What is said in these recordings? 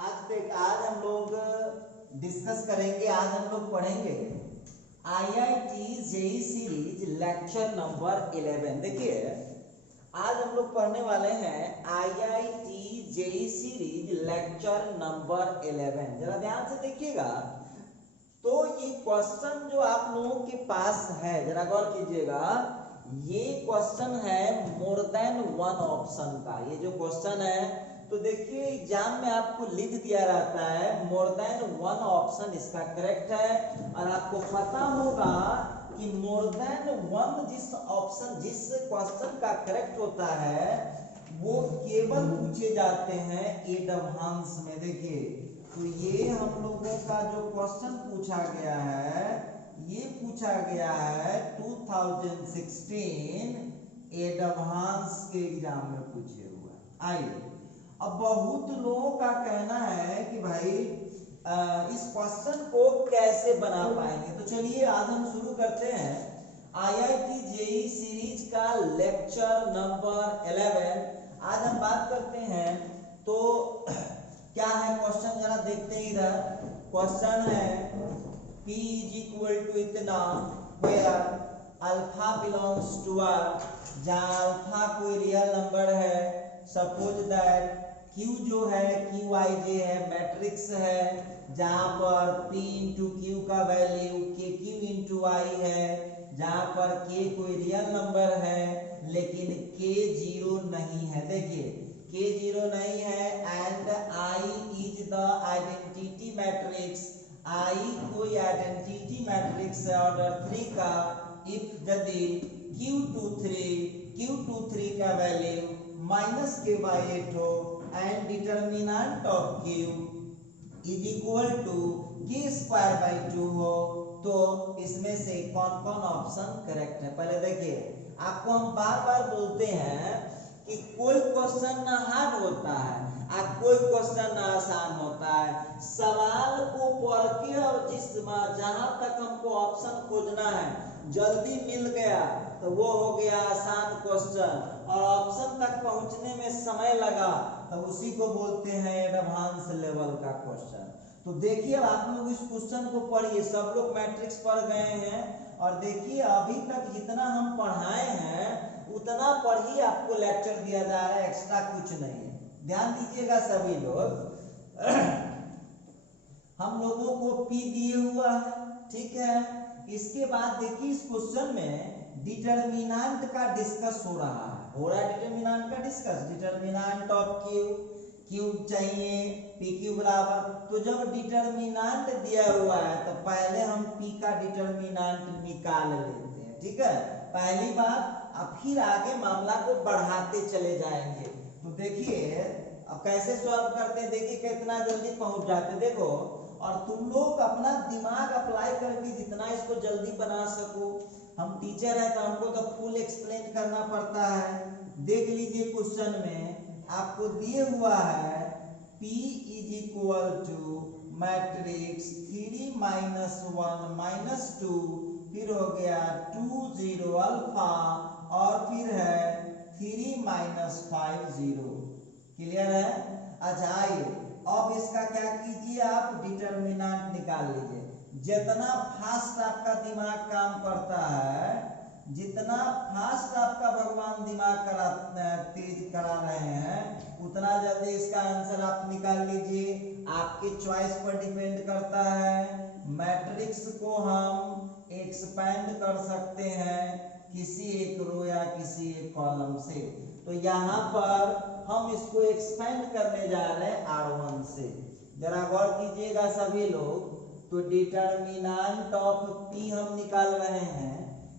आज हम लोग डिस्कस करेंगे, आज हम लोग पढ़ेंगे IIT JEE series lecture number 11। देखिए आज हम लोग पढ़ने वाले हैं IIT JEE series lecture number 11। जरा ध्यान से देखिएगा तो ये क्वेश्चन जो आप लोगों के पास है, जरा गौर कीजिएगा, ये क्वेश्चन है मोर देन वन ऑप्शन का। ये जो क्वेश्चन है तो देखिए एग्जाम में आपको लिख दिया रहता है मोर देन वन ऑप्शन इसका करेक्ट है, और आपको पता होगा कि मोर देन वन जिस ऑप्शन जिस क्वेश्चन का करेक्ट होता है वो केवल पूछे जाते हैं एडवांस में। देखिए तो ये हम लोगों का जो क्वेश्चन पूछा गया है, ये पूछा गया है 2016 एडवांस के एग्जाम में पूछे हुआ। आइए अब बहुत लोगों का कहना है कि भाई इस क्वेश्चन को कैसे बना पाएंगे, तो चलिए आज हम शुरू करते हैं IIT JEE सीरीज का लेक्चर नंबर 11। आज हम बात करते हैं तो क्या है क्वेश्चन, जरा देखते हैं। इधर क्वेश्चन है P is equal to इतना where alpha belongs to R, जहाँ अल्फा कोई रियल नंबर है। सपोज दैट Q जो है QIJ है, मैट्रिक्स है, जहाँ पर P इंटू Q का वैल्यू KQ इंटू I है, जहाँ पर K कोई रियल नंबर है लेकिन K जीरो नहीं है। देखिए K जीरो नहीं है and I is the identity matrix. I कोई आइडेंटिटी मैट्रिक्स है ऑर्डर 3 का। इफ यदि Q23 का वैल्यू माइनस के बाई 8 हो and determinant of Q is equal to K square by 2 हो, तो इसमें से कौन कौन ऑप्शन करेक्ट है। पहले देखिए, आपको हम बार बार बोलते हैं कि कोई क्वेश्चन ना हार्ड होता है और कोई क्वेश्चन ना आसान होता है। सवाल को पढ़ के और जहां तक हमको ऑप्शन खोजना है जल्दी मिल गया तो वो हो गया आसान क्वेश्चन, और ऑप्शन तक पहुंचने में समय लगा तो उसी को बोलते हैं एडवांस लेवल का क्वेश्चन। तो देखिए आप लोग इस क्वेश्चन को पढ़िए, सब लोग मैट्रिक्स पढ़ गए हैं, और देखिए अभी तक जितना हम पढ़ाए हैं उतना पढ़िए, आपको लेक्चर दिया जा रहा है, एक्स्ट्रा कुछ नहीं है। ध्यान दीजिएगा सभी लोग। हम लोगों को P दिए हुआ है, ठीक है। इसके बाद देखिए इस क्वेश्चन में डिटर्मिनेंट का डिस्कस हो रहा है डिटर्मिनेंट का डिस्कस। डिटर्मिनेंट ऑफ Q चाहिए PQ बराबर, तो जब डिटर्मिनेंट दिया हुआ है तो पहले हम P का डिटर्मिनेंट निकाल लेते हैं, ठीक है, पहली बात। अब फिर आगे मामला को बढ़ाते चले जाएंगे। तो देखिए अब कैसे सॉल्व करते हैं, देखिए कितना जल्दी पहुंच जाते। देखो, और तुम लोग अपना दिमाग अप्लाई करके जितना इसको जल्दी बना सको, हम टीचर हैं तो हमको तो फुल एक्सप्लेन करना पड़ता है। देख लीजिए क्वेश्चन में आपको दिए हुआ है P is equal to matrix 3 minus 1 minus 2, फिर हो गया 2 0 अल्फा, और फिर है 3 माइनस 5 0। क्लियर है? अच्छा आइए अब इसका क्या कीजिए, आप डिटर्मिनेंट निकाल लीजिए। जितना फास्ट आपका दिमाग काम करता है, जितना फास्ट आपका भगवान दिमाग तेज करा रहे हैं, उतना जल्दी इसका आंसर आप निकाल लीजिए। आपके चॉइस पर डिपेंड करता है। मैट्रिक्स को हम एक्सपेंड कर सकते हैं किसी एक रो या किसी एक कॉलम से, तो यहाँ पर हम इसको एक्सपेंड करने जा रहे हैं R1 से। जरा गौर कीजिएगा सभी लोग, तो डिटर्मिनेंट ऑफ P हम निकाल रहे हैं,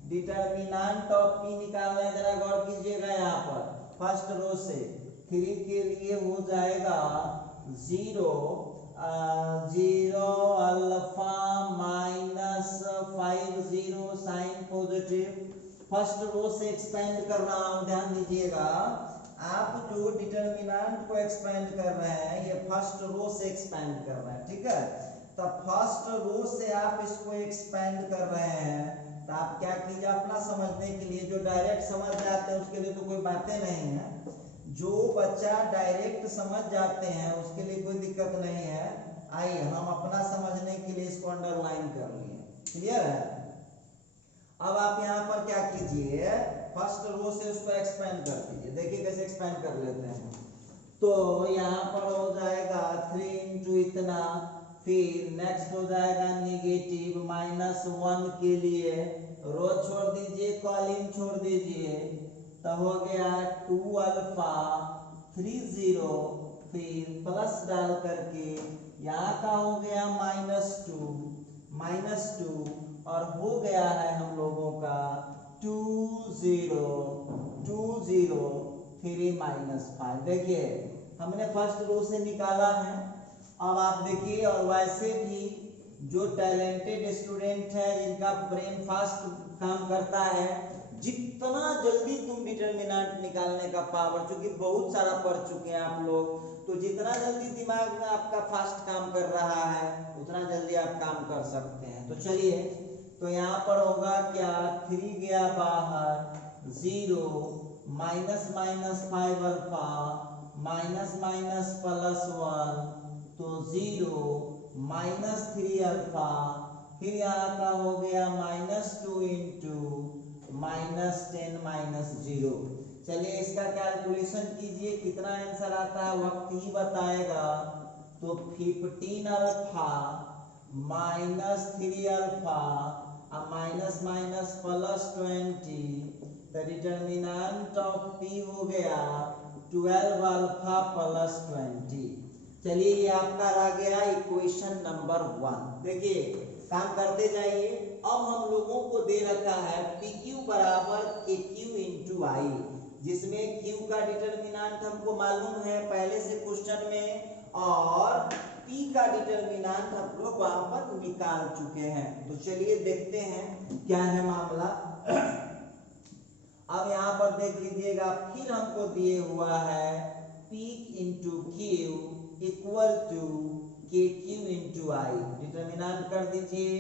डिटर्मिनेंट ऑफ P निकाल रहे हैं। जरा गौर कीजिएगा यहाँ पर फर्स्ट रो से 3 के लिए हो जाएगा 0 alpha minus 5 0 sign positive. First row से एक्सपेंड कर रहा हूं, ध्यान दीजिएगा। आप जो डिटर्मिनेंट को एक्सपेंड कर रहे हैं ये फर्स्ट रो से एक्सपेंड कर रहे हैं, ठीक है। तो फर्स्ट रो से आप इसको एक्सपेंड कर रहे हैं, तो आप क्या कीजिए अपना समझने के लिए, जो डायरेक्ट समझ जाते हैं उसके लिए तो कोई बातें नहीं है। जो बच्चा डायरेक्ट समझ जाते हैं उसके लिए कोई दिक्कत नहीं है। आइए हम अपना समझने के लिए इसको अंडरलाइन कर लिए। क्लियर है? अब आप यहाँ पर क्या कीजिए, फर्स्ट रो से उसको एक्सपेंड कर दीजिए। देखिए कैसे एक्सपेंड कर लेते हैं। तो यहाँ पर हो जाएगा 3 इंटू इतना, फिर नेक्स्ट हो जाएगा नेगेटिव -1 के लिए रो छोड़ दीजिए, कॉलम छोड़ दीजिए, तो हो गया 2 अल्फा 30, फिर प्लस डाल करके यहाँ का हो गया -2 और हो गया है हम लोगों का 20 फिर -5। देखिए हमने फर्स्ट रो से निकाला है। अब आप देखिए, और वैसे भी जो टैलेंटेड स्टूडेंट है जिनका ब्रेन फास्ट काम करता है, जितना जल्दी तुम डिटर्मिनेंट निकालने का पावर, क्योंकि बहुत सारा पढ़ चुके हैं आप लोग, तो जितना जल्दी दिमाग में आपका फास्ट काम कर रहा है उतना जल्दी आप काम कर सकते हैं। तो चलिए, तो यहाँ पर होगा क्या, 3 गया बाहर, 0 -5 अल्फा -+1 तो 0 -3 अल्फा, फिर यहाँ का हो गया -2 इंटू -10 -0। चलिए इसका कैलकुलेशन कीजिए, कितना आंसर आता है वक्त ही बताएगा। तो 15 alpha -3 alpha -+20, the determinant of P हो गया 12 अल्फा +20। चलिए ये आपका आ गया इक्वेशन नंबर 1। देखिए काम करते जाइए। अब हम लोगों को दे रखा है PQ बराबर KQ इंटू I, जिसमें Q का डिटर्मिनेंट हमको मालूम है पहले से क्वेश्चन में, और P का डिटर्मिनेंट हम लोग वहां पर निकाल चुके हैं। तो चलिए देखते हैं क्या है मामला। अब यहाँ पर देख लीजिएगा, फिर हमको दिए हुआ है P into Q equal to KQ into I। Determinant कर दीजिए,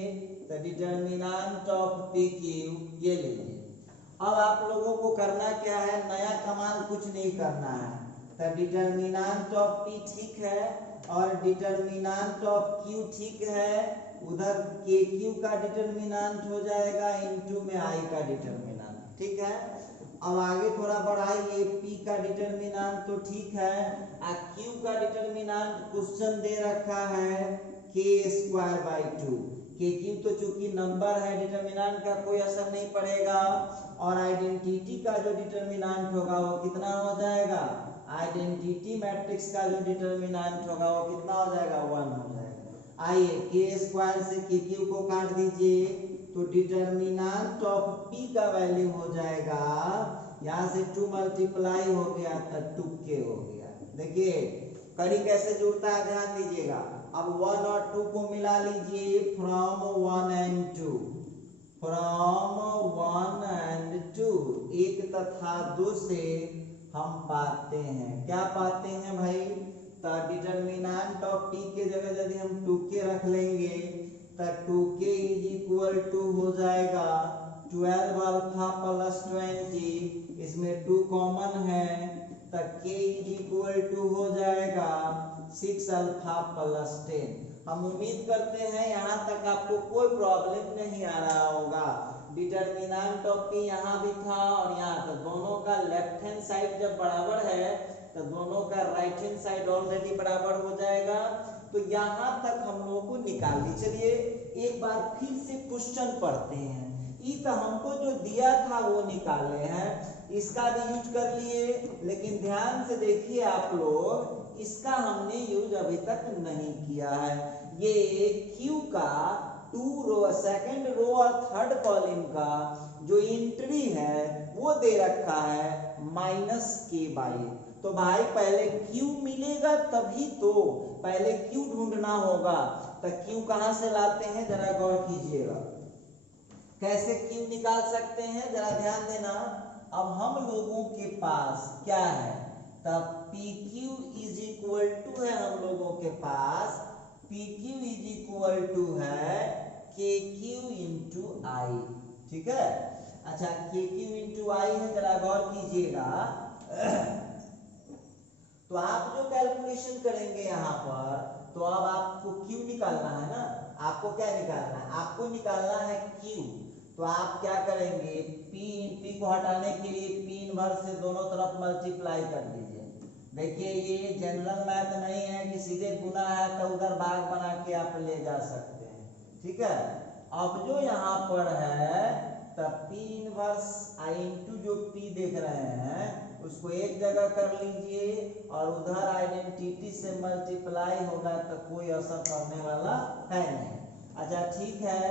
तो डिटर्मिनेंट ऑफ PQ ये लीजिए। अब आप लोगों को करना क्या है, नया कमाल कुछ नहीं करना है। तो डिटर्मिनेंट ऑफ P ठीक है और डिटर्मिनेंट ऑफ Q ठीक है, उधर KQ का डिटर्मिनेंट हो जाएगा इनटू में I का डिटर्मिनेंट, ठीक है। अब आगे थोड़ा बढ़ाइए, P का डिटर्मिनेंट तो ठीक है, Q का डिटर्मिनेंट क्वेश्चन दे रखा है k²/2। KQ तो चूंकि नंबर है, डिटर्मिनेंट का कोई असर नहीं पड़ेगा, और आइडेंटिटी का जो डिटर्मिनेंट होगा वो कितना हो जाएगा, आइडेंटिटी मैट्रिक्स का जो डिटर्मिनेंट होगा वो कितना हो जाएगा, 1 हो जाएगा। आइए k² से KQ को काट दीजिए, तो डिटर्मिनेंट ऑफ P का वैल्यू हो जाएगा, यहाँ से 2 मल्टीप्लाई हो गया तो 2k हो गया। देखिए कड़ी कैसे जुड़ता है, ध्यान दीजिएगा। अब 1 और 2 को मिला लीजिए, फ्रॉम 1 एंड 2, फ्रॉम 1 एंड 2, 1 तथा 2 से हम पाते हैं, क्या पाते हैं भाई, तो डिटर्मिनेंट ऑफ P के जगह यदि हम 2k रख लेंगे तो 2k इज इक्वल टू हो जाएगा 12 अल्फा +20, इसमें 2 कॉमन है तो k इज इक्वल टू हो जाएगा 6 अल्फा +10। हम उम्मीद करते हैं यहाँ तक आपको कोई प्रॉब्लम नहीं आ रहा होगा। डिटर्मिनेंट ऑफ P यहाँ भी था और यहाँ था, दोनों का लेफ्ट हैंड साइड जब बराबर है तो दोनों का राइट हैंड साइड ऑलरेडी बराबर हो जाएगा। तो यहाँ तक हम लोगों को निकाल ली। चलिए एक बार फिर से क्वेश्चन पढ़ते हैं। ई तो हमको जो दिया था वो निकाले हैं, इसका भी यूज कर लिए, लेकिन ध्यान से देखिए आप लोग, इसका हमने यूज अभी तक नहीं किया है। ये Q का 2 रो, सेकंड रो और थर्ड कॉलम का जो एंट्री है वो दे रखा है -k/8। तो भाई पहले Q मिलेगा तभी तो, पहले Q ढूंढना होगा। तो Q कहां से लाते हैं जरा गौर कीजिएगा, कैसे Q निकाल सकते हैं जरा ध्यान देना। अब हम लोगों के पास क्या है, तब PQ इज इक्वल टू है, हम लोगों के पास PQ इज इक्वल टू है KQ इंटू I, ठीक है। अच्छा KQ इंटू I है, जरा गौर कीजिएगा। तो आप जो कैलकुलेशन करेंगे यहाँ पर, तो अब आपको क्यू निकालना है ना, आपको क्या निकालना है, आपको निकालना है क्यू। तो आप क्या करेंगे, पी को हटाने के लिए पी इनवर्स से दोनों तरफ मल्टीप्लाई कर दीजिए। देखिए ये जनरल मैथ नहीं है कि सीधे गुना है तो उधर भाग बना के आप ले जा सकते हैं, ठीक है। अब जो यहाँ पर है तब पी इनवर्स आई इंटू जो पी देख रहे हैं उसको एक जगह कर लीजिए और उधर आइडेंटिटी से मल्टीप्लाई होगा तो कोई असर पड़ने वाला है नहीं। अच्छा ठीक है,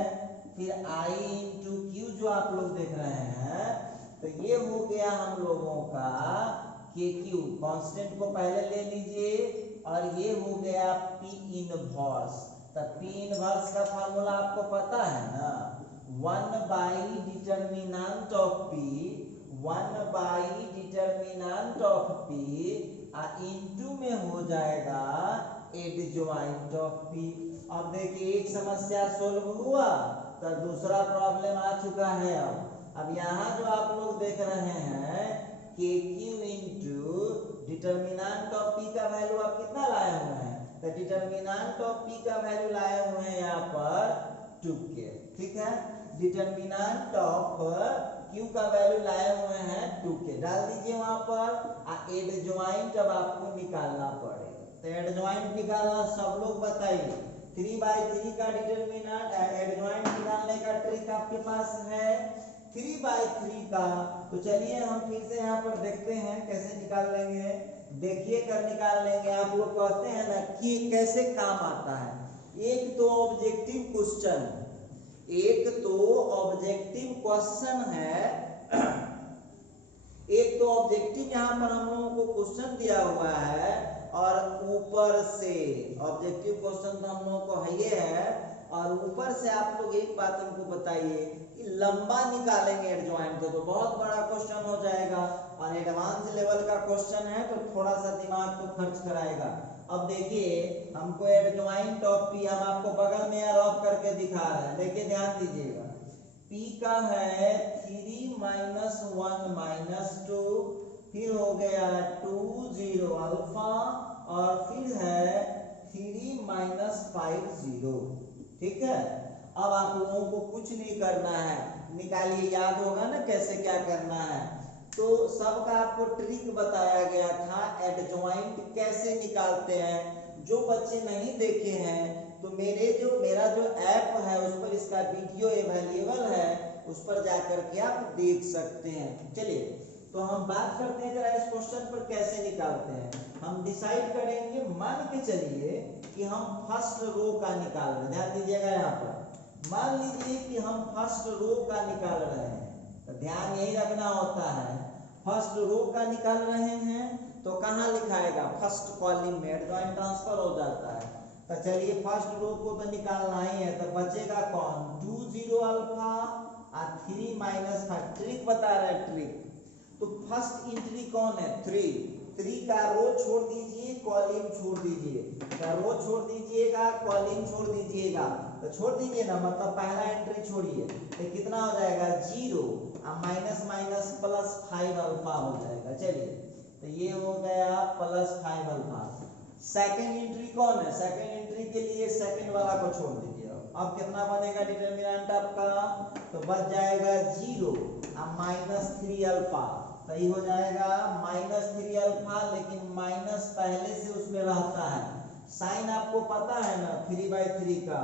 फिर आई इंटू क्यू जो आप लोग देख रहे हैं, तो ये हो गया हम लोगों का के क्यू, कांस्टेंट को पहले ले लीजिए, और ये हो गया पी इनवर्स। तो पी इनवर्स का फार्मूला आपको पता है ना, 1 by determinant of P, 1 by determinant of P into में हो जाएगा एडजॉइंट ऑफ पी। अब देखिए एक समस्या सोल्व हुआ तो दूसरा प्रॉब्लम आ चुका है। अब यहाँ जो आप लोग देख रहे हैं के Q into determinant of P का वैल्यू आप कितना लाए हुए हैं, तो डिटर्मिनेंट ऑफ पी का वैल्यू लाए हुए हैं यहाँ पर 2k, ठीक है। डिटर्मिनेंट ऑफ क्यू का वैल्यू लाए हुए हैं 2k, डाल दीजिए वहां पर। एडजॉइंट अब आपको निकालना पड़ेगा, तो एडजॉइंट निकालना सब लोग बताइए। 3/3 का डिटर्मिनेंट एडजॉइंट निकालने का ट्रिक आपके पास है 3/3 का। तो चलिए हम फिर से यहाँ पर देखते हैं कैसे निकाल लेंगे, देखिए कर निकाल लेंगे। आप लोग कहते हैं ना कि कैसे काम आता है। एक तो ऑब्जेक्टिव क्वेश्चन, एक तो ऑब्जेक्टिव क्वेश्चन है, एक तो ऑब्जेक्टिव यहाँ पर हम लोगों को क्वेश्चन दिया हुआ है, और ऊपर से ऑब्जेक्टिव क्वेश्चन तो हम लोगों को है ये है, और ऊपर से आप लोग एक बात हमको बताइए कि लंबा निकालेंगे एडजॉइंट तो बहुत बड़ा क्वेश्चन हो जाएगा, और एडवांस लेवल का क्वेश्चन है तो थोड़ा सा दिमाग तो खर्च कराएगा। अब देखिए हमको एडजॉइंट ऑफ पी, हम आपको बगल में रॉप करके दिखा रहे हैं, देखिए ध्यान दीजिएगा। पी का है 3 - 1 - 2, फिर हो गया 2 0 अल्फा, और फिर है 3 - 5 0, ठीक है। अब आप लोगों को कुछ नहीं करना है, निकालिए, याद होगा ना कैसे क्या करना है। तो सबका आपको ट्रिक बताया गया था एडजॉइंट कैसे निकालते हैं। जो बच्चे नहीं देखे हैं तो मेरा जो ऐप है उस पर इसका वीडियो अवेलेबल है, उस पर जाकर के आप देख सकते हैं। चलिए तो हम बात करते हैं जरा इस क्वेश्चन पर कैसे निकालते हैं। हम डिसाइड करेंगे, मान के चलिए कि हम फर्स्ट रो का निकाल रहे हैं, ध्यान दीजिएगा यहाँ पर। मान लीजिए कि हम फर्स्ट रो का निकाल रहे हैं, तो ध्यान यही रखना होता है, फर्स्ट रो का निकाल रहे हैं तो कहाँ लिखाएगा, फर्स्ट कॉलम में एडजॉइंट ट्रांसफर हो जाता है। तो चलिए फर्स्ट रो को तो निकालना ही है, तो बचेगा कौन, 2 0 अल्फा और 3 - 5, ट्रिक बता रहे हैं ट्रिक। तो फर्स्ट एंट्री कौन है, 3 का रो छोड़ दीजिए, कॉलम छोड़ दीजिए, का रो छोड़ दीजिएगा, कॉलम छोड़ दीजिएगा, तो छोड़ दीजिए ना, मतलब पहला एंट्री छोड़िए, तो कितना हो जाएगा 0 और माइनस माइनस प्लस 5 अल्फा हो जाएगा। चलिए तो ये हो गया +5 अल्फा। सेकेंड एंट्री कौन है, सेकेंड एंट्री के लिए सेकेंड वाला को छोड़ दीजिए। अब कितना बनेगा डिटरमिनेंट आपका, तो बच जाएगा 0 और -3 अल्फा, सही हो जाएगा -3 अल्फा, लेकिन माइनस पहले से उसमें रहता है। साइन आपको पता है ना 3/3 का,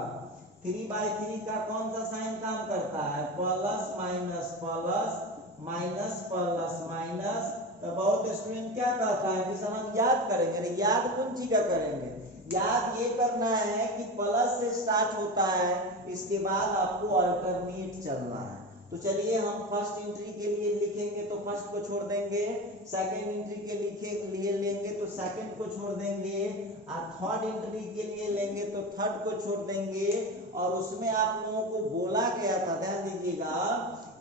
3/3 का कौन सा साइन काम करता है, plus minus plus minus plus minus. तो बहुत स्टूडेंट क्या कहता है कि सर हम याद करेंगे, अरे याद कौन चीज का करेंगे, याद ये करना है कि प्लस से स्टार्ट होता है, इसके बाद आपको अल्टरनेट चलना है। तो चलिए हम फर्स्ट एंट्री के लिए लिखेंगे तो फर्स्ट को छोड़ देंगे, सेकंड एंट्री के लिए लेंगे तो सेकंड को छोड़ देंगे, और थर्ड एंट्री के लिए लेंगे तो थर्ड को छोड़ देंगे। और उसमें आप लोगों को बोला गया था, ध्यान दीजिएगा,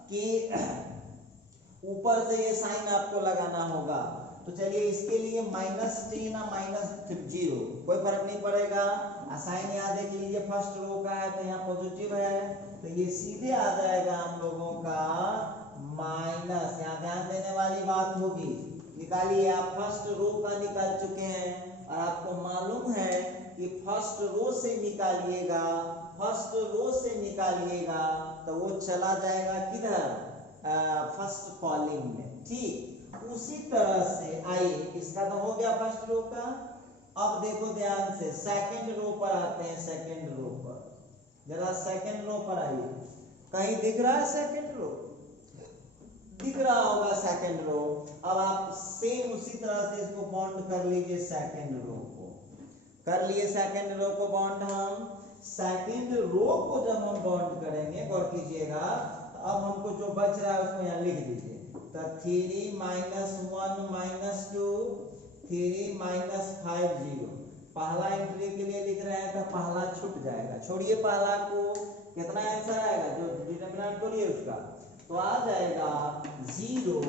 कि ऊपर से ये साइन आपको लगाना होगा। तो चलिए इसके लिए -10 और -0 कोई फर्क नहीं पड़ेगा, साइन यहाँ देख लीजिए फर्स्ट रो का है तो यहाँ पॉजिटिव है, तो ये सीधे आ जाएगा हम लोगों का माइनस, यहाँ ध्यान देने वाली बात होगी, निकालिए। आप फर्स्ट रो का निकाल चुके हैं और आपको मालूम है कि फर्स्ट रो से निकालिएगा, फर्स्ट रो से निकालिएगा तो वो चला जाएगा किधर, फर्स्ट कॉलम में। ठीक उसी तरह से आइए, इसका तो हो गया फर्स्ट रो का। अब देखो ध्यान से सेकंड रो पर आते हैं। सेकंड रो पर जरा सेकंड रो पर आइए। कहीं दिख रहा है सेकंड रो? दिख रहा होगा सेकंड रो। अब आप सेम उसी तरह से इसको बॉन्ड कर लीजिए। सेकंड रो को कर लिए, सेकंड रो को बॉन्ड। हम सेकंड रो को जब हम बॉन्ड करेंगे, गौर कीजिएगा, तो अब हमको जो बच रहा है उसको यहाँ लिख दीजिए। तो 3 -1 -2 3 -5 0। पहला एंट्री के लिए लिख रहे हैं तो पहला छूट जाएगा, छोड़िए पहला को। कितना आंसर आएगा जो डिटरमिनेंट बोलिए उसका, तो आ जाएगा 0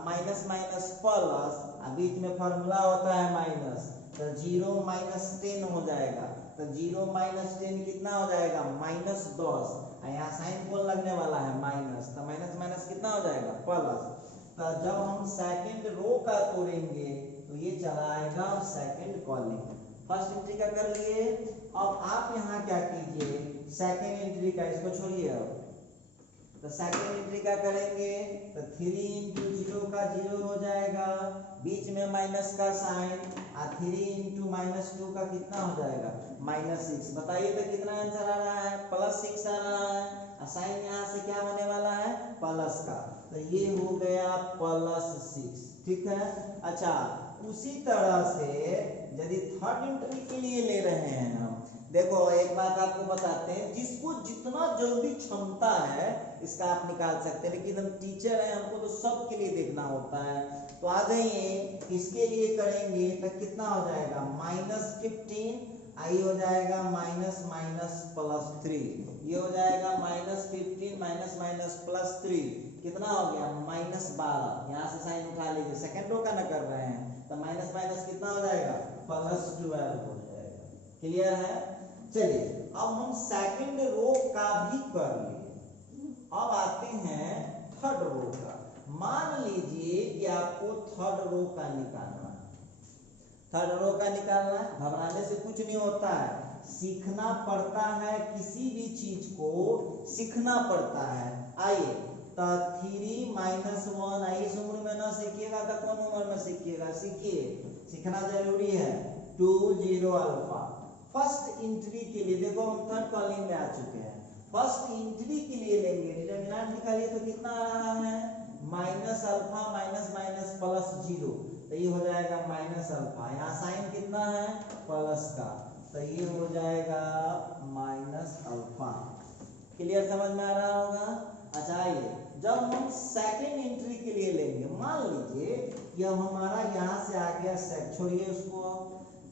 माइनस माइनस प्लस, बीच में फॉर्मूला होता है माइनस, तो 0 -10 हो जाएगा। तो 0 -10 कितना हो जाएगा, -10। यहाँ साइन कौन लगने वाला है, माइनस, तो माइनस माइनस कितना हो जाएगा, प्लस। तो जब हम सेकंड रो का तोड़ेंगे तो ये चला आएगा सेकंड कॉलम। फर्स्ट एंट्री का कर लिए। अब आप यहाँ क्या कीजिए, सेकंड एंट्री का इसको छोड़िए। अब तो सेकंड एंट्री का करेंगे तो 3 × 0 का 0 हो जाएगा, बीच में माइनस का साइन, और 3 × -2 का कितना हो जाएगा, -6। बताइए तो कितना आंसर आ रहा है, +6 आ रहा है। साइन यहाँ से क्या होने वाला है, प्लस का, तो ये हो गया +6। ठीक है। अच्छा उसी तरह से यदि थर्ड एंट्री के लिए ले रहे हैं हम, देखो एक बात आपको बताते हैं, जिसको जितना जल्दी क्षमता है इसका आप निकाल सकते हैं, लेकिन हम टीचर हैं, हमको तो सबके लिए देखना होता है। तो आ जाइए, इसके लिए करेंगे तो कितना हो जाएगा, -15, आई हो जाएगा -+3, ये हो जाएगा -15 -+3, कितना हो गया, -12। यहाँ से साइन उठा लीजिए, सेकंड रो का ना कर रहे हैं, तो माइनस माइनस कितना हो जाएगा, +12 हो जाएगा। क्लियर है। चलिए अब हम सेकंड रो का भी कर लिए। अब आते हैं थर्ड रो का। मान लीजिए कि आपको थर्ड रो का निकालना है। थर्ड रो का निकालना है, घबराने से कुछ नहीं होता है, सीखना पड़ता है, किसी भी चीज को सीखना पड़ता है। आइए तो 3 -1, आइए इस उम्र में ना सीखिएगा तो कौन उम्र में सीखिएगा, सीखिए, सीखना जरूरी है। 2 0 अल्फा। फर्स्ट एंट्री के लिए देखो हम थर्ड कॉलम में आ चुके हैं, फर्स्ट एंट्री के लिए लेंगे, डिटरमिनेंट निकालिए तो कितना आ रहा है, -α -+0, तो ये हो जाएगा -α। यहाँ साइन कितना है, प्लस का, तो ये हो जाएगा -α। क्लियर, समझ में आ रहा होगा। अच्छा आइए, जब हम सेकंड एंट्री के लिए लेंगे, मान लीजिए कि अब हमारा यहाँ से आ गया सेक, छोड़िए उसको,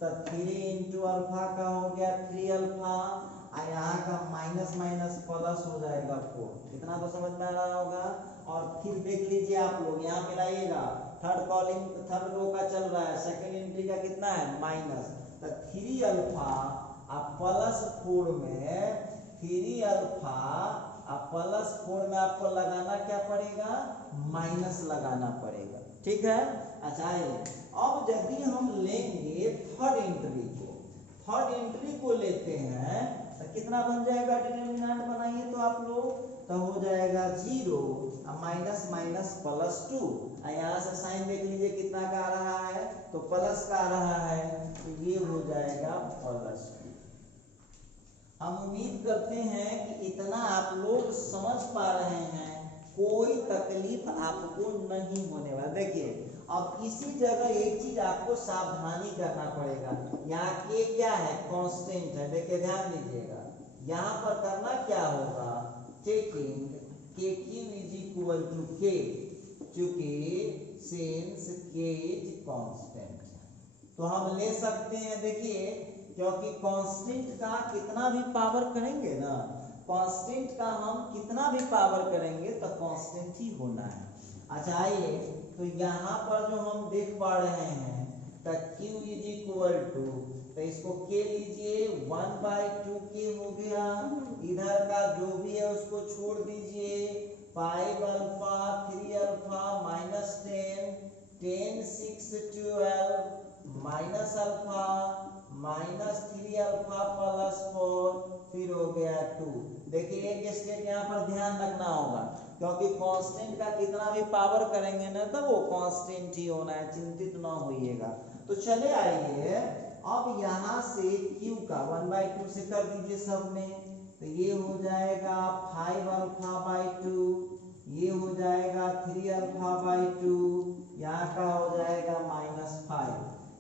तो 3 × α का हो गया 3α, और यहाँ का माइनस माइनस प्लस हो जाएगा 4। इतना तो समझ में आ रहा होगा। और फिर देख लीजिए आप लोग, यहाँ मिलाइएगा, थर्ड कॉलम थर्ड रो का चल रहा है, सेकंड एंट्री का कितना है, माइनस, तो 3α +4 में 3α +4 में आपको लगाना क्या पड़ेगा, माइनस लगाना पड़ेगा। ठीक है। अच्छा आइए, अब यदि हम लेंगे थर्ड एंट्री को, थर्ड एंट्री को लेते हैं तो कितना बन जाएगा, डिटरमिनेंट बनाइए तो आप लोग, तो हो जाएगा 0 -+2, यहाँ से साइन देख लीजिए कितना का आ रहा है, तो प्लस का आ रहा है, तो ये हो जाएगा +2। हम उम्मीद करते हैं कि इतना आप लोग समझ पा रहे हैं, कोई तकलीफ आपको नहीं होने वाला। देखिए अब इसी जगह एक चीज आपको सावधानी करना पड़ेगा, यहाँ के क्या है, कांस्टेंट है। देखिए ध्यान दीजिएगा, यहाँ पर करना क्या होगा, चेकिंग के क्यू = k, चूंकि सिंस k इज कांस्टेंट, तो हम ले सकते हैं। देखिए क्योंकि कांस्टेंट का कितना भी पावर करेंगे ना, कांस्टेंट का हम कितना भी पावर करेंगे तो कांस्टेंट ही होना है। अच्छा आइए, तो यहाँ पर जो हम देख पा रहे हैं तो Q = तो इसको k लीजिए, 1/2k हो गया, इधर का जो भी है उसको छोड़ दीजिए, 5α 3α -10 10 6 12 minus alpha minus 3 alpha plus 4 फिर हो गया 2। देखिए एक स्टेप यहाँ पर ध्यान रखना होगा, क्योंकि कांस्टेंट का कितना भी पावर करेंगे ना तो वो कांस्टेंट ही होना है, चिंतित ना होइएगा। तो चले आइए अब यहाँ से q का 1/2 से कर दीजिए सब में, तो ये हो जाएगा 5 अल्फा बाई 2, ये हो जाएगा 3 अल्फा बाई 2, यहाँ का हो जाएगा -5।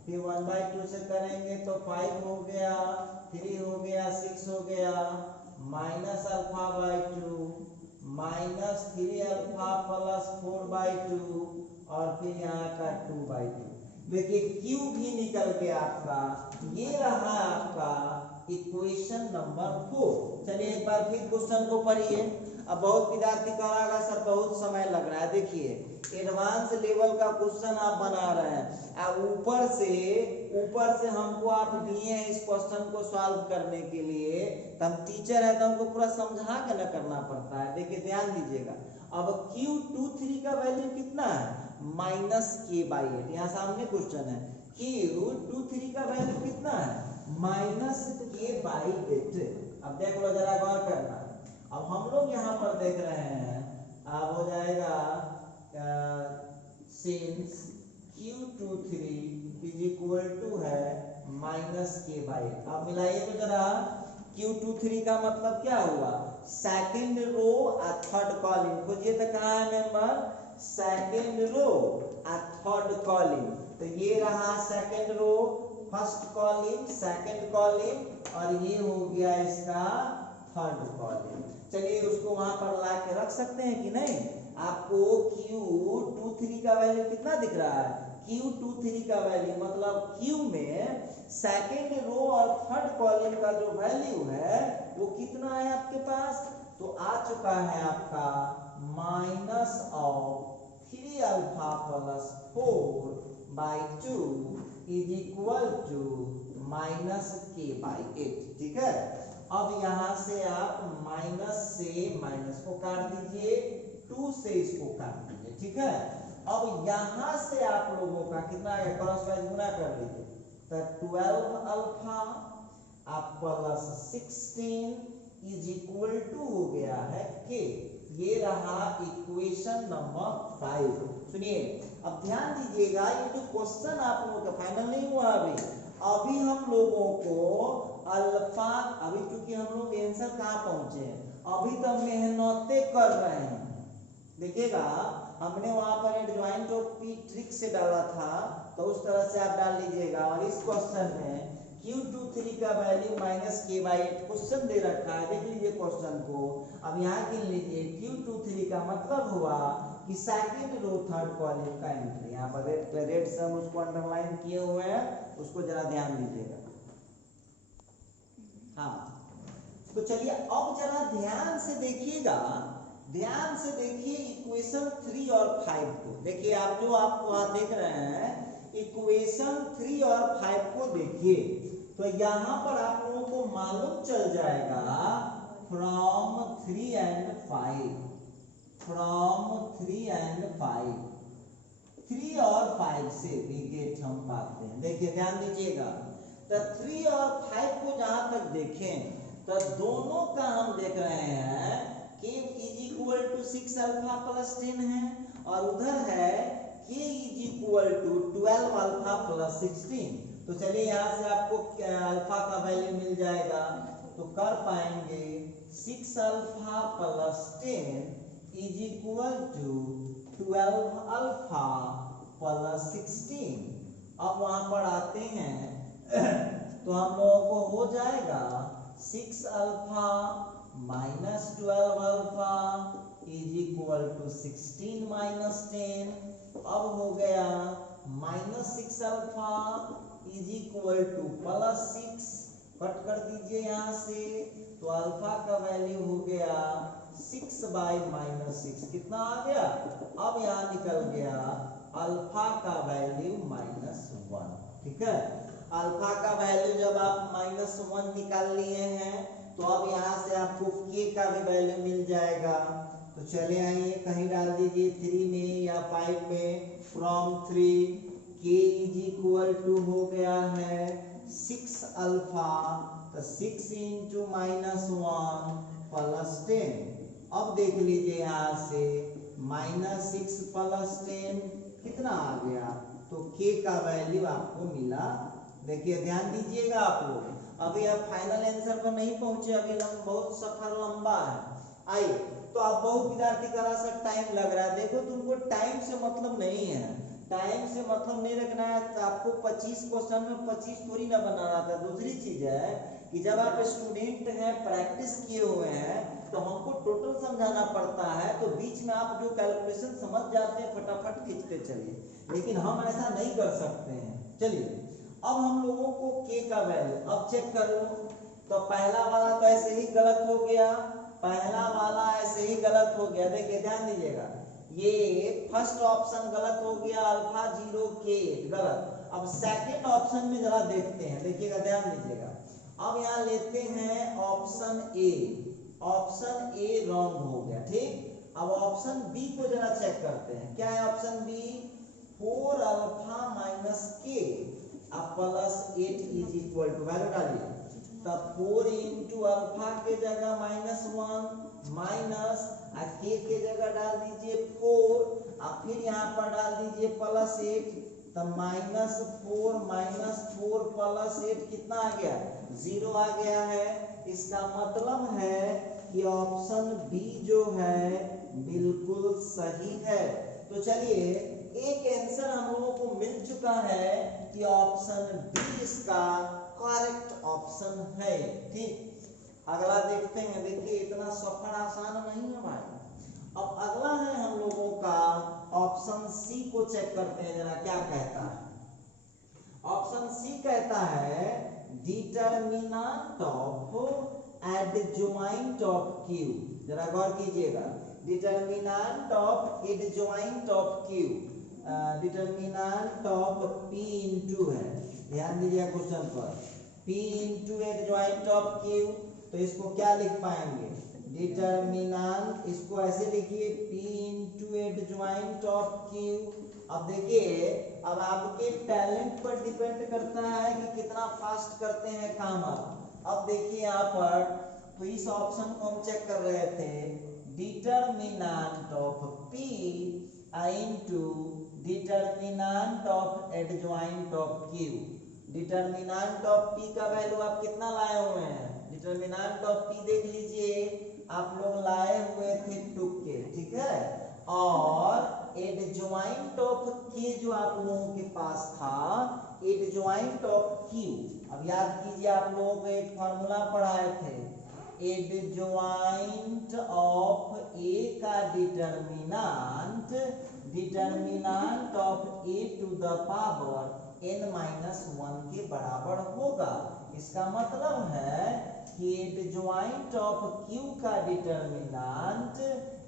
फिर 1/2 से करेंगे तो 5 हो गया, 3 हो गया, 6 हो गया, minus alpha by 2 minus 3 alpha plus 4/2 और फिर यहाँ का 2/2। देखिए Q भी निकल गया आपका, ये रहा आपका इक्वेशन नंबर 4। चलिए एक बार फिर क्वेश्चन को पढ़िए। अब बहुत विद्यार्थी कह रहा है सर बहुत समय लग रहा है, देखिए एडवांस लेवल का क्वेश्चन आप बना रहे हैं, ऊपर से हमको आप दिए हैं इस क्वेश्चन को सॉल्व करने के लिए, तो हम टीचर है तो हमको पूरा समझा के ना करना पड़ता है। देखिए ध्यान दीजिएगा, अब Q23 का वैल्यू कितना है -k/8, यहाँ सामने क्वेश्चन है Q23 का वैल्यू कितना है -k/8। अब देख लो जरा गौर करना, अब हम लोग यहाँ पर देख रहे हैं, अब हो जाएगा since Q23 is equal to है -k/8। अब मिलाइए तो जरा, Q23 का मतलब क्या हुआ, सेकंड रो और थर्ड कॉलम खोजिए, तो कहाँ है मेंबर, सेकंड रो और थर्ड कॉलम, तो ये रहा second row, first column, second column, और ये हो गया इसका थर्ड कॉलम। चलिए उसको वहां पर ला के रख सकते हैं कि नहीं। आपको Q23 का वैल्यू कितना दिख रहा है, Q23 का वैल्यू मतलब Q में सेकंड रो और थर्ड कॉलम का जो वैल्यू है वो कितना है आपके पास, तो आ चुका है आपका -3 alpha plus 4/2 is equal to -k/8। ठीक है, अब यहाँ से आप माइनस से माइनस को काट दीजिए, 2 से इसको काट दीजिए। ठीक है, अब यहाँ से आप लोगों का कितना है, क्रॉस वाइज गुना कर लीजिए, तो 12 अल्फा आप प्लस 16 इज इक्वल टू हो गया है k। ये रहा इक्वेशन नंबर 5। सुनिए अब ध्यान दीजिएगा, ये जो क्वेश्चन आप लोगों का फाइनल नहीं हुआ अभी हम लोगों को अल्फा, अभी क्योंकि हम लोग आंसर कहाँ पहुंचे हैं, अभी तो मेहनतें कर रहे हैं। देखिएगा हमने वहां पर एडजॉइंट ऑफ पी ट्रिक से डाला था, तो उस तरह से आप डाल लीजिएगा। और इस क्वेश्चन में Q23 का वैल्यू -k/8 क्वेश्चन दे रखा है, देख लीजिए क्वेश्चन को। अब यहाँ गिन लीजिए, Q23 का मतलब हुआ कि सेकंड रो थर्ड कॉलम का एंट्री, यहाँ पर रेड से हम उसको अंडरलाइन किए हुए हैं, उसको जरा ध्यान दीजिएगा। हाँ तो चलिए अब जरा ध्यान से देखिएगा, ध्यान से देखिए इक्वेशन 3 और 5 को। देखिए आप जो आप वहां देख रहे हैं इक्वेशन 3 और 5 को देखिए, तो यहाँ पर आप लोगों को मालूम चल जाएगा फ्रॉम 3 एंड 5, फ्रॉम 3 एंड 5, 3 और 5 से भी गेट हम पाते हैं। देखिए ध्यान दीजिएगा, तो 3 और 5 को जहां तक देखें तो दोनों का हम देख रहे हैं k is equal to 6 alpha plus 10 है, और उधर है k is equal to 12 alpha plus 16। तो चलिए यहाँ से आपको अल्फा का वैल्यू मिल जाएगा, तो कर पाएंगे 6 alpha plus 10 is equal to 12 alpha plus 16। अब वहां पर आते हैं तो हम लोगों को हो जाएगा 6 alpha minus 12 alpha is equal to 16 minus 10। अब हो गया -6 alpha is equal to plus 6, cut कर दीजिए यहाँ से, तो अल्फा का वैल्यू हो गया 6/-6, कितना आ गया, अब यहाँ निकल गया अल्फा का वैल्यू -1। ठीक है, अल्फा का वैल्यू जब आप -1 निकाल लिए हैं तो अब यहाँ से आपको k का भी वैल्यू मिल जाएगा। तो चले आइए कहीं डाल दीजिए 3 में या 5 में, from 3 k is equal to हो गया है 6 अल्फा, तो 6 इंटू -1 प्लस 10। अब देख लीजिए यहाँ से -6 प्लस 10 कितना आ गया, तो k का वैल्यू आपको मिला। देखिए ध्यान दीजिएगा आप लोग, अभी आप फाइनल आंसर पर नहीं पहुंचे, अभी बहुत सफर लंबा है। आइए, तो आप बहुत विद्यार्थी का सर टाइम लग रहा है, देखो तुमको टाइम से मतलब नहीं है, टाइम से मतलब नहीं रखना है, तो आपको 25 क्वेश्चन में 25 थोड़ी ना बनाना था। दूसरी चीज है कि जब आप स्टूडेंट हैं, प्रैक्टिस किए हुए हैं, तो हमको टोटल समझाना पड़ता है, तो बीच में आप जो कैलकुलेशन समझ जाते हैं फटाफट खींचते चलिए, लेकिन हम ऐसा नहीं कर सकते हैं। चलिए अब हम लोगों को k का वैल्यू अब चेक कर लो, तो पहला वाला तो ऐसे ही गलत हो गया, पहला वाला ऐसे ही गलत हो गया। देखिए ध्यान दीजिएगा, ये फर्स्ट ऑप्शन गलत हो गया, अल्फा 0 k गलत। अब सेकंड ऑप्शन में जरा देखते हैं, देखिएगा ध्यान दीजिएगा। अब यहाँ लेते हैं option A, option A wrong हो गया, ठीक। अब ऑप्शन बी को जरा चेक करते हैं, क्या है option B, 4 alpha minus K अब plus 8 is equal to, value डालिए, तब 4 इंटू अल्फा के जगह -1 माइनस के जगह डाल दीजिए 4, और फिर यहाँ पर डाल दीजिए प्लस 8, तब -4 प्लस 8 कितना आ गया, 0 आ गया है। इसका मतलब है कि ऑप्शन बी जो है बिल्कुल सही है। तो चलिए एक आंसर हम लोगों को मिल चुका है कि ऑप्शन बी इसका करेक्ट ऑप्शन है, ठीक। अगला देखते हैं, देखिए इतना सफर आसान नहीं है भाई। अब अगला है हम लोगों का ऑप्शन सी को चेक करते हैं जरा क्या कहता है। ऑप्शन सी कहता है determinant of adjoint of Q, जरा गौर कीजिएगा, determinant of adjoint of Q, determinant of P into है, ध्यान दीजिए क्वेश्चन पर, P into adjoint of Q, तो इसको क्या लिख पाएंगे, डिटरमिनेंट, इसको ऐसे लिखिए P into adjoint of Q। अब देखिए, अब आपके टैलेंट पर डिपेंड करता है कि कितना फास्ट करते हैं काम आप। अब देखिए यहाँ पर, तो इस ऑप्शन को हम चेक कर रहे थे, determinant of P into determinant of adjoint of Q। Determinant of P का वैल्यू आप कितना लाए हुए हैं, डिटरमिनेंट ऑफ P देख लीजिए, आप लोग लाए हुए थे 2k, ठीक है, और एडजॉइंट ऑफ K जो आप लोगों के पास था, एडजॉइंट ऑफ Q। अब याद कीजिए, आप लोगों को एक फॉर्मूला पढ़ाए थे, एडजॉइंट ऑफ A का determinant determinant of A to the power n-1 के बराबर होगा। इसका मतलब है कि एडजॉइंट ऑफ Q का determinant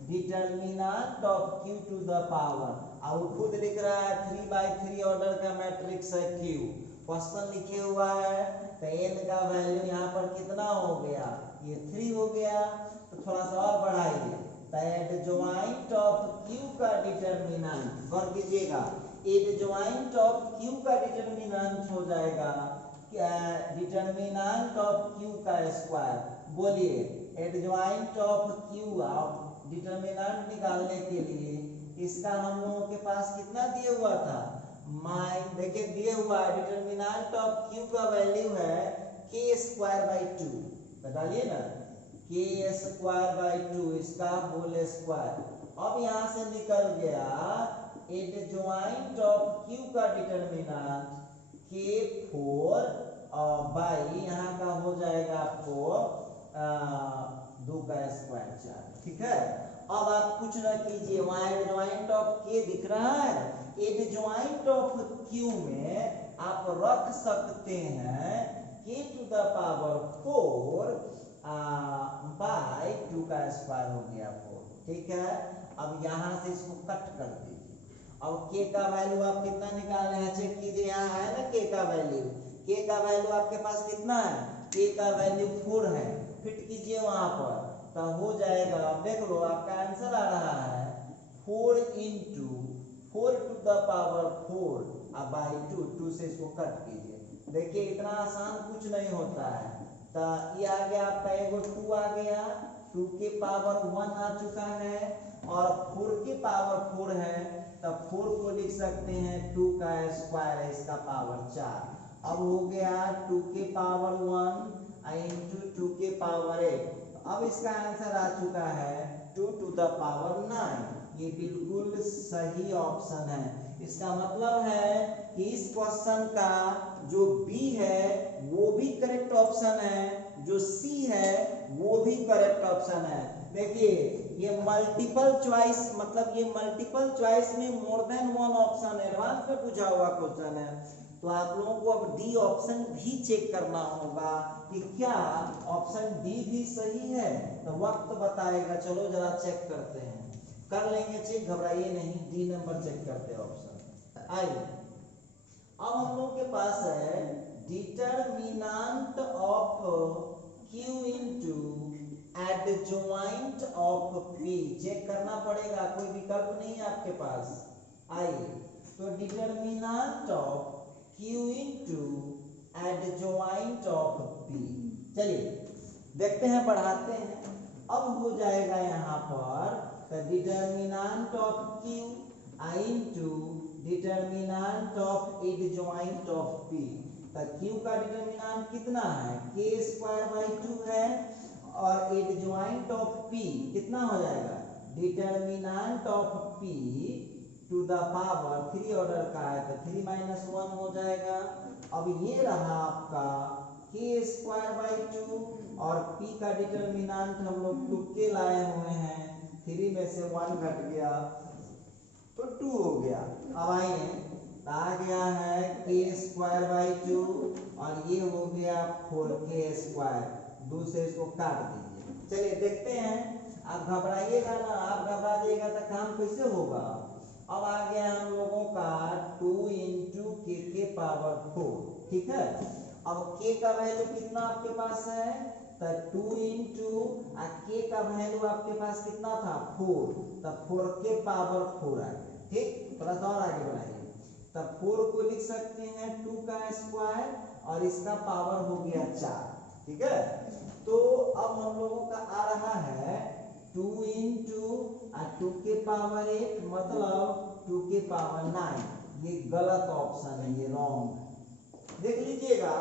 determinant of Q to the power, और खुद लिख रहा है 3/3 ऑर्डर का मैट्रिक्स है Q, क्वेश्चन लिखे हुआ है, तो n का वैल्यू यहाँ पर कितना हो गया, ये 3 हो गया। तो थोड़ा सा और बढ़ाइए, एडजॉइंट ऑफ Q का डिटरमिनेंट, गौर कीजिएगा, एडजॉइंट ऑफ Q का डिटरमिनेंट हो जाएगा क्या, डिटरमिनेंट ऑफ Q का स्क्वायर। बोलिए एडजॉइंट ऑफ Q, आप डिटरमिनेंट निकालने के लिए इसका हम लोगों के पास कितना दिया हुआ था, देखिए दिए हुआ है, डिटरमिनेंट ऑफ Q का वैल्यू है k²/2, बताइए ना, k²/2, इसका होल स्क्वायर। अब यहाँ से निकल गया एडजॉइंट ऑफ Q का डिटरमिनेंट k4 बाई यहाँ का हो जाएगा आपको 2 का स्क्वायर 4, ठीक है। अब आप कुछ न कीजिए, वहाँ एडजॉइंट ऑफ K दिख रहा है, एडजॉइंट ऑफ Q में आप रख सकते हैं k to the power 4 by 2 का स्क्वायर हो गया 4, ठीक है। अब यहाँ से इसको कट कर दीजिए। अब k का वैल्यू आप कितना निकाल रहे हैं, चेक कीजिए, यहाँ है ना k का वैल्यू, k का वैल्यू आपके पास कितना है, k का वैल्यू 4 है, फिट कीजिए वहां पर, तो हो जाएगा, देख लो आपका आंसर आ रहा है 4 इंटू 4 टू द पावर 4 अब बाई 2 से इसको कट कीजिए। देखिए इतना आसान कुछ नहीं होता है। तो ये आ गया आपका एगो 2 आ गया, 2 के पावर 1 आ चुका है और 4 के पावर 4 है, तब 4 को लिख सकते हैं 2 का स्क्वायर है, इसका पावर 4। अब हो गया 2 के पावर 1 इंटू 2 के पावर 8। अब इसका आंसर आ चुका है 2 टू द पावर 9। ये बिल्कुल सही ऑप्शन है। इसका मतलब है कि इस क्वेश्चन का जो बी है वो भी करेक्ट ऑप्शन है, जो सी है वो भी करेक्ट ऑप्शन है। देखिए ये मल्टीपल चॉइस, मतलब ये मल्टीपल चॉइस में more than one option advance में पूछा हुआ क्वेश्चन है, तो आप लोगों को अब डी ऑप्शन भी चेक करना होगा कि क्या ऑप्शन डी भी सही है। तो वक्त बताएगा, चलो जरा चेक करते हैं, कर लेंगे चेक, घबराइए नहीं। डी नंबर चेक करते हैं ऑप्शन। आइए अब हम लोग के पास है determinant of Q into adjoint of P। Check करना पड़ेगा, कोई विकल्प नहीं है आपके पास। आइए तो determinant of Q into adjoint of P, चलिए देखते हैं, बढ़ाते हैं। अब हो जाएगा यहाँ पर determinant of Q into determinant of adjoint of P। तो Q का डिटरमिनेंट कितना है, k स्क्वायर बाई 2 है, और एडजॉइंट ऑफ P कितना हो जाएगा, determinant of P to the power 3 order का है तो 3 माइनस 1 हो जाएगा। अब ये रहा आपका k स्क्वायर बाई 2 और P का डिटरमिनेंट हम लोग तुक्के लाए हुए हैं, 3 में से 1 घट गया तो 2 हो गया। अब आइए आ गया है k स्क्वायर बाई 2 और ये हो गया 4k स्क्वायर, 2 से इसको काट दीजिए। चलिए देखते हैं, आप घबराइएगा ना, आप घबरा जाइएगा तो काम कैसे होगा। अब आ गया हम लोगों का 2 इंटू के पावर 4, ठीक है। अब k का वैल्यू कितना आपके पास है, तो 2 इंटू k का वैल्यू आपके पास कितना था 4, तब 4 के पावर 4 आ गया, ठीक। थोड़ा सा और आगे बढ़ाइए, तब 4 को लिख सकते हैं 2 का स्क्वायर और इसका पावर हो गया 4, ठीक है। तो अब हम लोगों का आ रहा है 2 इंटू 2 के पावर 8 मतलब 2 के पावर 9। ये गलत ऑप्शन है, ये रॉन्ग। देख लीजिएगा,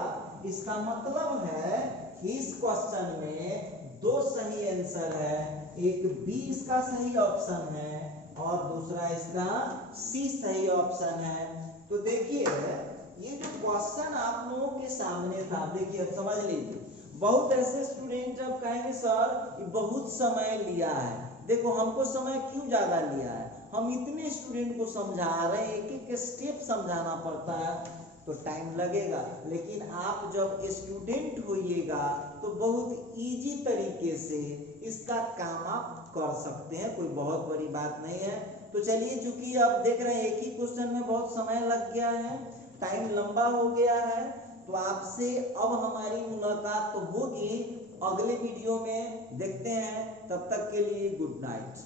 इसका मतलब है कि इस क्वेश्चन में 2 सही आंसर है, एक बी इसका सही ऑप्शन है और दूसरा इसका सी सही ऑप्शन है। तो देखिए ये जो क्वेश्चन आप लोगों के सामने था, देखिए अब समझ लीजिए, बहुत ऐसे स्टूडेंट अब कहेंगे सर कि बहुत समय लिया है। देखो हमको समय क्यों ज्यादा लिया है, हम इतने स्टूडेंट को समझा रहे हैं, एक एक स्टेप समझाना पड़ता है तो टाइम लगेगा, लेकिन आप जब स्टूडेंट होइएगा तो बहुत इजी तरीके से इसका काम आप कर सकते हैं, कोई बहुत बड़ी बात नहीं है। तो चलिए, चूंकि आप देख रहे हैं एक ही क्वेश्चन में बहुत समय लग गया है, टाइम लंबा हो गया है, तो आपसे अब हमारी मुलाकात तो होगी अगले वीडियो में, देखते हैं। तब तक के लिए गुड नाइट।